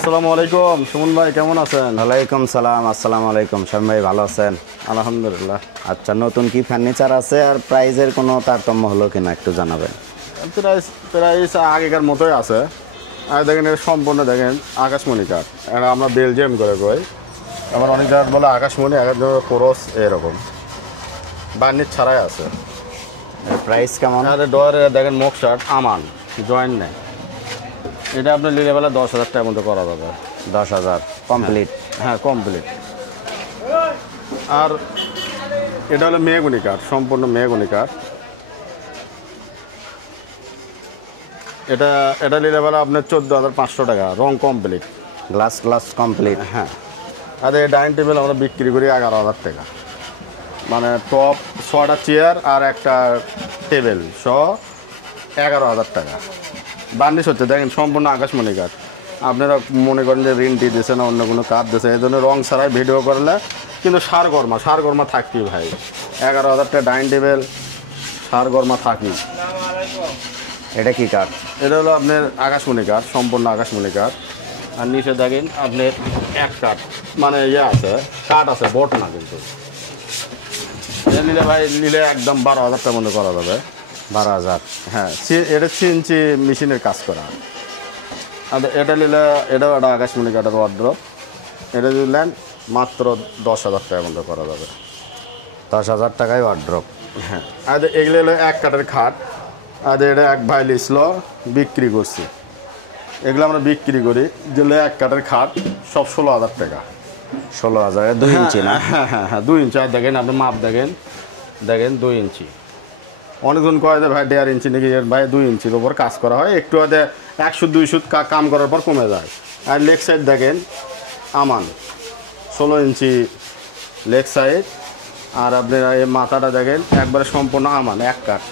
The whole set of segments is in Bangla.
আসসালামু আলাইকুম সুমন ভাই, কেমন আছেন? ওয়ালাইকুম সালাম। আসসালামু আলাইকুম। শাম ভাই ভালো আছেন? আলহামদুলিল্লাহ। আচ্ছা, নতুন কি ফার্নিচার আছে আর প্রাইজের কোনো তারতম্য হলো কিনা একটু জানাবেন। প্রাইস প্রাইস আগেকার মতোই আছে। আর দেখেন, এটা সম্পূর্ণ দেখেন আকাশমণি কাঠ। এটা আমরা বেলজিয়াম করে কই। আমার অনেক জায়গা বলে আকাশমণি, এক ধরনের কোরস এরকম বার্নিশ ছাড়াই আছে। প্রাইস কেমন? আর ডয়ারে দেখেন মুখ শার্ট আমান জয়েন্ট নেই। এটা আপনার নিলে বেলা 10,000 টাকার মতো করা যাবে। 10,000 কমপ্লিট? হ্যাঁ কমপ্লিট। আর এটা হলো মেহগনি কাঠ, সম্পূর্ণ মেহগনি কাঠ। এটা এটা নিলে বেলা আপনার 14,500 টাকা, রং কমপ্লিট, গ্লাস কমপ্লিট? হ্যাঁ। আর এই ডাইনিং টেবিল আমরা বিক্রি করি 11,000 টাকা, মানে টপ 6টা চেয়ার আর একটা টেবিল সহ 11,000 টাকা। বার্নিশ হচ্ছে দেখেন সম্পূর্ণ আকাশমণি কাঠ। আপনারা মনে করেন যে রিন্টি দিয়েছে না অন্য কোনো কাঠ দিয়েছে, এই জন্য রং ছাড়াই ভিডিও করলে কিন্তু সারগরমা থাকতি ভাই। 11,000 টাকা ডাইনিং টেবিল, সারগরমা থাকি। এটা কি কাঠ? এটা হলো আপনার আকাশমণি কাঠ, সম্পূর্ণ আকাশমণি কাঠ। আর নিচে দেখেন আপনার এক কাঠ, মানে ইয়ে আছে, কাঠ আছে, বোট না কিন্তু। এটা নিলে ভাই নিলে একদম 12,000 টাকার মধ্যে করা যাবে। 12,000? হ্যাঁ, এটা 6 ইঞ্চি মেশিনের কাজ করা। আর এটা নিলে এটাও একটা আকাশমণি কাঠের ওয়ার্ড্রপ। এটা নিলেন মাত্র 10,000 টাকার মধ্যে করা যাবে। 10,000 টাকায় ওয়ার্ড্রপ? হ্যাঁ। আর এগুলো হলো এক কাঠের খাট। আর এটা এক ভাই লিছিল, বিক্রি করছি। এগুলো আমরা বিক্রি করি, যেগুলো এক কাঠের খাট সব 16,000 টাকা। 16,000? 2 ইঞ্চি না? হ্যাঁ 2 ইঞ্চি। আর দেখেন আপনি মাপ দেখেন 2 ইঞ্চি। অনেকজন কয় যে ভাই 1.5 ইঞ্চি নাকি, ভাই 2 ইঞ্চির ওপর কাজ করা হয়, একটু আদে 1 সুত 2 সুত কাম করার পর কমে যায়। আর লেগ সাইড দেখেন আমান 16 ইঞ্চি লেগ সাইড। আর আপনার এই মাথাটা দেখেন একবারে সম্পূর্ণ আমান, এক কাঠ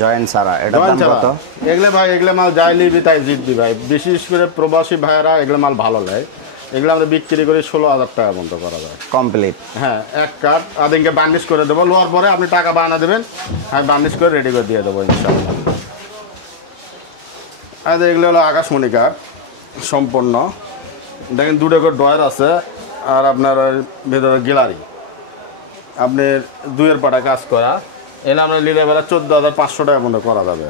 জয়েন্ট ছাড়া। এটা দাম কত? এগুলো ভাই এগুলো মাল যাই লিবি তাই জিতবি ভাই। বিশেষ করে প্রবাসী ভাইয়েরা এগুলো মাল ভালো নেয়। এগুলো আমরা বিক্রি করি 16,000 টাকা পর্যন্ত করা যায় কমপ্লিট? হ্যাঁ, এক কাঠ। আদিনকে বার্নিশ করে দেবো, লোয়ার পরে আপনি টাকা বানা দেবেন, আমি বার্নিশ করে রেডি করে দিয়ে দেবো ইনশাআল্লাহ। আর এগুলো হলো আকাশমণি কাঠ সম্পূর্ণ। দেখেন দুটো করে ডয়ার আছে। আর আপনার ওই ভেতরে গ্যালারি, আপনি 2-এর পাটা কাজ করা। এলে আমরা নিলে বেলা 14,500 টাকা পর্যন্ত করা যাবে।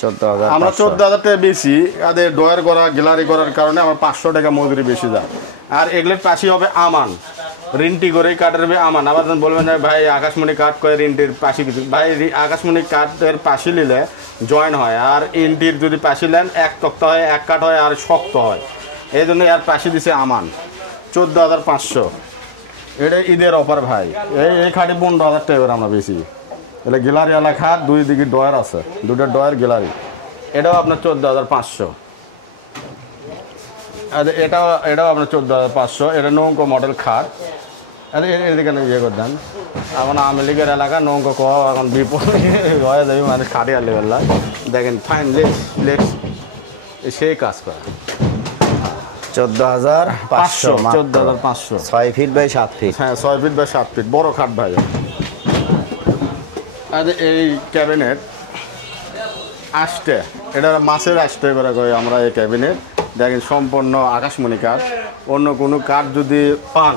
14,000? আমরা 14,000 টাকা বেশি। আর ডয়ার করা গ্যালারি করার কারণে আমার 500 টাকা মজুরি বেশি যায়। আর এগুলোর পাশে হবে আমান, রিন্টি করে কাঠের আমান। আবার বলবেন যে ভাই আকাশমণি কাঠ করে রিন্টির পাশে কিছু, ভাই আকাশমণি কাঠের পাশে নিলে জয়েন হয়। আর ইন্টির যদি পাশে নেন এক তক্তা হয়, এক কাঠ হয় আর শক্ত হয়। এই জন্য এর পাশে দিছে আমান 14,500। এটা ঈদের অফার ভাই। এই খাটি 15,000 টাকা করে আমরা বেশি। এটা গ্যালারি আলা খাট, 2 দিকে ডয়ার আছে, 2টা ডয়ার গ্যালারি। এটাও আপনার 14,500। আর এটাও আপনার 14,500। এটা নৌকো মডেল খাট। আরে এদিকে ইয়ে করে দেন, এখন আওয়ামী লীগের এলাকা নৌকো ক এখন বিপদ হয়ে যাবে, মানে খাটি আর লেভেল। দেখেন ফাইন লেক্স সেই কাজ করা। 14,500? 14,500। 6 ফিট বাই 7 ফিট? হ্যাঁ 6 ফিট বাই 7 ফিট, বড় খাট ভাই। আর এই ক্যাবিনেট আসতে, এটা মাছের আসতে করে কই আমরা। এই ক্যাবিনেট দেখেন সম্পূর্ণ আকাশমণি কাঠ। অন্য কোনো কাঠ যদি পান,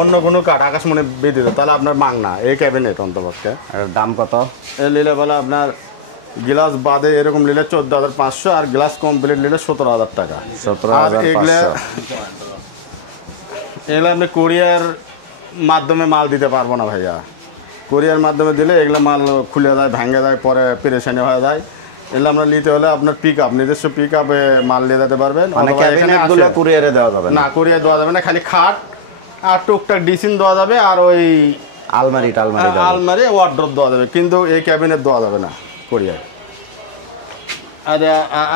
অন্য কোনো কাঠ আকাশমণি বেঁধে দেয় তাহলে আপনার মাংনা। এই ক্যাবিনেট অন্তপক্ষে। এর দাম কত? এই নিলে বলে আপনার গ্লাস বাদে এরকম নিলে 14,500, আর গ্লাস কমপ্লিট নিলে 17,000 টাকা। 17,500? এগুলো আপনি কোরিয়ার মাধ্যমে মাল দিতে পারবো না ভাইয়া। কোরিয়ার মাধ্যমে দিলে এগুলো মাল খুলে যায়, ভেঙে যায়, পরে পেরেশানি হয়ে যায়। এগুলো আমরা নিতে হলে আপনার নিজস্ব পিক আপে মাল নিয়ে যেতে পারবেন। ক্যাবিনেটগুলো কুরিয়ারে দেওয়া যাবে না? কুরিয়ার দেওয়া যাবে না, খালি খাট আর টুকটাক ডিসিন দেওয়া যাবে, আর ওই আলমারি ওয়ার্ড্রপ দেওয়া যাবে, কিন্তু এই ক্যাবিনেট দেওয়া যাবে না কোরিয়ার।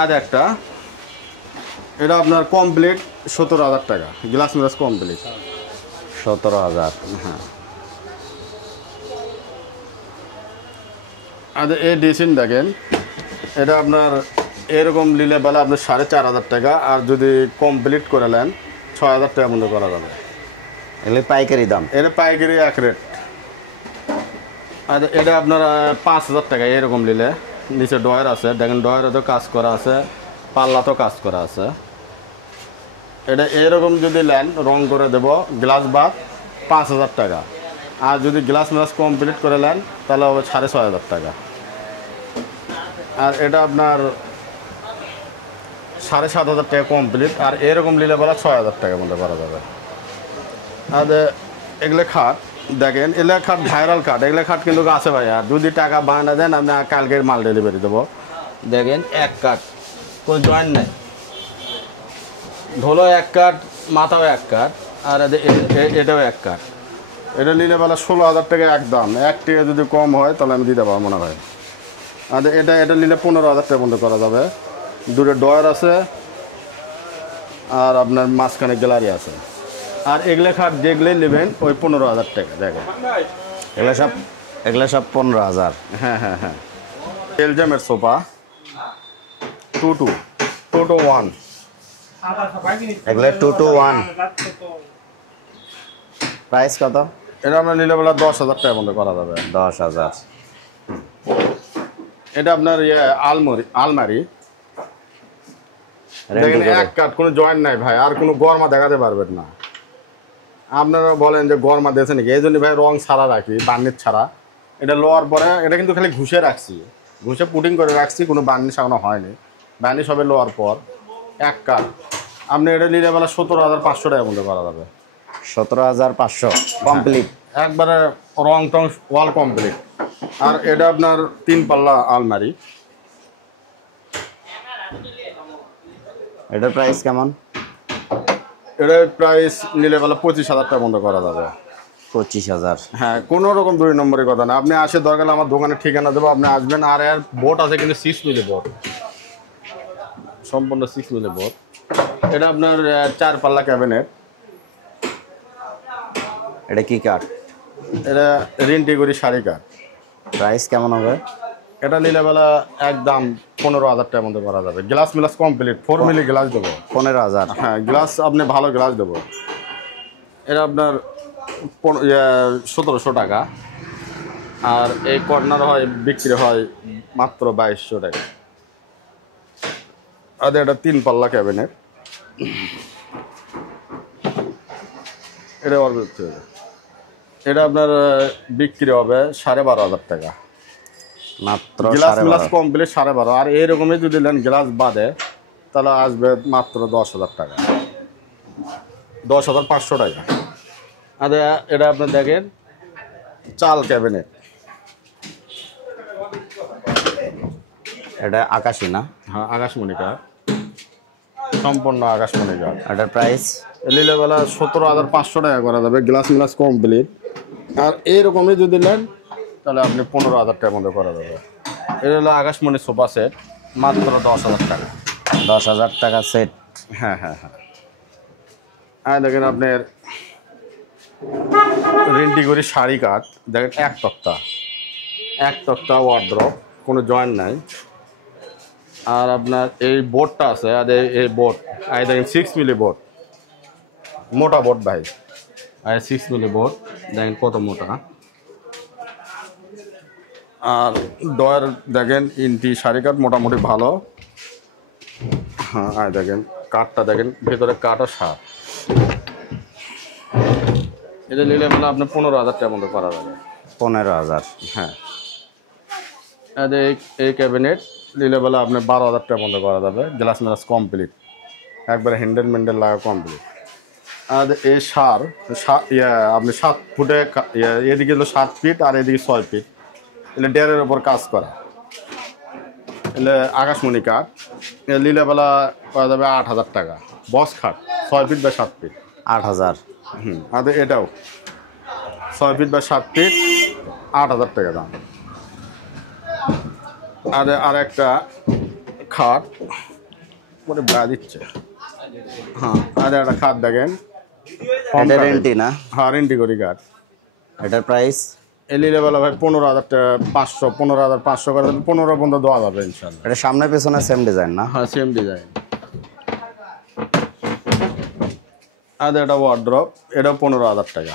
আর একটা এটা আপনার কমপ্লিট 17,000 টাকা, গ্লাস মিলাস কমপ্লিট 17,000? হ্যাঁ। আর এই ডিসিন দেখেন, এটা আপনার এরকম নিলে বেলা আপনার 4,500 টাকা। আর যদি কমপ্লিট করে নেন 6,000 টাকা মধ্যে করা যাবে। এগুলো পাইকারি দাম? এটা পাইকারি এক রেট। আর এটা আপনার 5,000 টাকা এরকম নিলে। নিচে ডয়ার আছে, দেখেন ডয়ারে তো কাজ করা আছে, পাল্লা তো কাজ করা আছে। এটা এরকম যদি নেন রং করে দেব গ্লাস বাদ 5,000 টাকা, আর যদি গ্লাস ম্লাস কমপ্লিট করে নেন তাহলে হবে 6,500 টাকা। আর এটা আপনার 7,500 টাকা কমপ্লিট, আর এরকম নিলে বলা 6,000 টাকার মধ্যে করা যাবে। আর এগুলো খাট দেখেন, এগুলো খাট ভাইরাল খাট, এগুলো খাট কিন্তু আছে ভাই। আর যদি টাকা বানা দেন আপনি কালকের মাল ডেলিভারি দেবো। দেখেন এক কাঠ, কোনো জয়েন্ট নেই, ঢোলো এক কাঠ, মাথাও এক কাঠ, আর এটাও এক কাঠ। এটা নিলে বেলা 16,000 টাকা একদম, 1 টাকা যদি কম হয় তাহলে আমি দিতে পারবো মনে হয়। আর এটা নিলে 15,000 টাকা পর্যন্ত করা যাবে। দুটো ডয়ার আছে আর আপনার মাঝখানে গ্যালারি আছে। আর এগুলো খাট যেগুলো নেবেন ওই 15,000 টাকা। দেখেন এগুলো সব 15,000। হ্যাঁ হ্যাঁ হ্যাঁ, বেলজিয়ামের সোফা 2-1। এগুলো 2-1। প্রাইস কত? এটা আপনার নিলে বেলা 10,000 টাকা পর্যন্ত করা যাবে। 10,000। এটা আপনার আলমারি দেখেন এক কাঠ, কোনো জয়েন্ট নাই ভাই, আর কোনো গরমা দেখাতে পারবেন না। আপনারা বলেন যে গরমা দিয়েছে নাকি, এই জন্য ভাই রং ছাড়া রাখি, বার্নিশ ছাড়া। এটা লোয়ার পরে এটা কিন্তু খালি ঘুষে রাখছি, ঘুষে পুটিং করে রাখছি, কোনো বার্নিশ এখনো হয়নি। বার্নিশ হবে লোয়ার পর। এক কাঠ আপনি এটা নিলে বেলা 17,500 টাকা মধ্যে করা যাবে। 17,500 কমপ্লিট, একবারে রং টং ওয়াল কমপ্লিট। আর এটা আপনার 3 পাল্লা আলমারি। এটার প্রাইস কেমন? এটার প্রাইস নিলে বেলা 25,000 টাকা বন্ধ করা যাবে। 25,000। হ্যাঁ, কোনো রকম 2 নম্বরের কথা না। আপনি আসে দরকার হলে আমার দোকানের ঠিকানা দেবো, আপনি আসবেন। আর এর বোর্ড আছে কিন্তু 6 মিলি বোর্ড, সম্পূর্ণ 6 মিলি বোর্ড। এটা আপনার 4 পাল্লা ক্যাবিনেট। এটা কি কাঠ? এটা রেন্টিগুড়ি শাড়ি কাঠ। প্রাইস কেমন হবে? এটা নিলে বেলা একদম 15,000 টাকার মধ্যে করা যাবে। গ্লাস মিলাস কমপ্লিট, 4 মিলি গ্লাস দেবো। 15,000। হ্যাঁ, গ্লাস আপনি ভালো গ্লাস দেবো। এটা আপনার 1,700 টাকা। আর এই কর্নার হয় বিক্রি হয় মাত্র 2,200 টাকা। আর এটা 3 পাল্লা ক্যাবিনেট। এটা এটা আপনার বিক্রি হবে 12,500 টাকা। মাত্র গ্লাস গ্লাস 12,500। কমপ্লিট 12,500। আর এইরকমই যদি নেন গ্লাস বাদে তাহলে আসবে মাত্র 10,000 টাকা, 10,500 টাকা। আর এটা আপনি দেখেন চাল ক্যাবিনেট। এটা আকাশী না? হ্যাঁ, আকাশমণি কাঠ, সম্পূর্ণ আকাশমণি কাঠ। এটার প্রাইস? লীলাবেলা 17,500 টাকা করা যাবে, গ্লাস গ্লাস কমপ্লিট। আর এইরকমই যদি নেন তাহলে আপনি 15,000 টাকার মধ্যে করা যাবে। এটা হলো আকাশমণি সোফা সেট, মাত্র 10,000 টাকা। 10,000 টাকা সেট? হ্যাঁ হ্যাঁ হ্যাঁ। আর দেখেন আপনার রেন্টিগুড়ি শাড়ি কাঠ, দেখেন এক তক্তা ওয়ার্ড্রপ, কোনো জয়েন্ট নাই। আর আপনার এই বোর্ডটা আছে, আর এই বোর্ড এই দেখেন 6 মিলি বোর্ড, মোটা বোর্ড ভাই। আর 6 মিলি বোর্ড দেখেন কত মোটা। আর ডয়ার দেখেন ইন্টি শাড়ি কাঠ মোটামুটি ভালো। হ্যাঁ, আর দেখেন কাঠটা দেখেন, ভেতরে কাঠও সার। এটা নিলে মানে আপনার 15,000 টাকার মতো করা যাবে। 15,000। হ্যাঁ। আর এই ক্যাবিনেট নিলে বেলা আপনার 12,000 টাকার মতো করা যাবে। গ্লাস ম্লাস কমপ্লিট, একবারে হ্যান্ডেল লাগা কমপ্লিট। আর এই আপনি 7 ফুটে, এদিকে হলো 7 ফিট আর এদিকে 6 ফিট। এলে ডেয়ারের ওপর কাজ করা। এলে আকাশমণি কাঠ। নিলে বেলা করা যাবে 8,000 টাকা। বক্স খাট 6 ফিট বা 7 ফিট, 8,000। আর এটাও 6 ফিট বা 7 ফিট, 8,000 টাকা দাম। আর একটা খাট পরে বেড়া দিচ্ছে। হ্যাঁ, আর একটা খাট দেখেন, এটা রেন্টি না? হ্যাঁ, রেন্টি করি কাঠ। এটার প্রাইস? এলিলে বেলা ভাই 15,000 টাকা, 15,500 করে 15 পর্যন্ত দেওয়া যাবে ইনশাল্লাহ। এটা সামনে পেছনে সেম ডিজাইন না? হ্যাঁ, সেম ডিজাইন। আর এটা ওয়ার্ড্রপ, এটা 15,000 টাকা,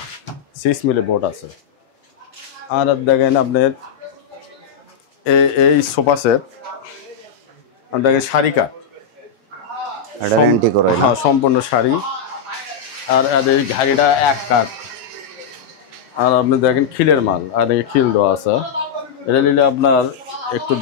6 মিলি বোর্ড আছে। আর দেখেন আপনার এই সোফা সেট, আর দেখেন শাড়ি কাঠ। এটা রেন্টি করে না? হ্যাঁ সম্পূর্ণ শাড়ি। আর এই ঘাড়িটা এক কাঠ, আর আপনি দেখেন খিলের মাল, আর এই খিল দেওয়া আছে। এটা নিলে আপনার একটু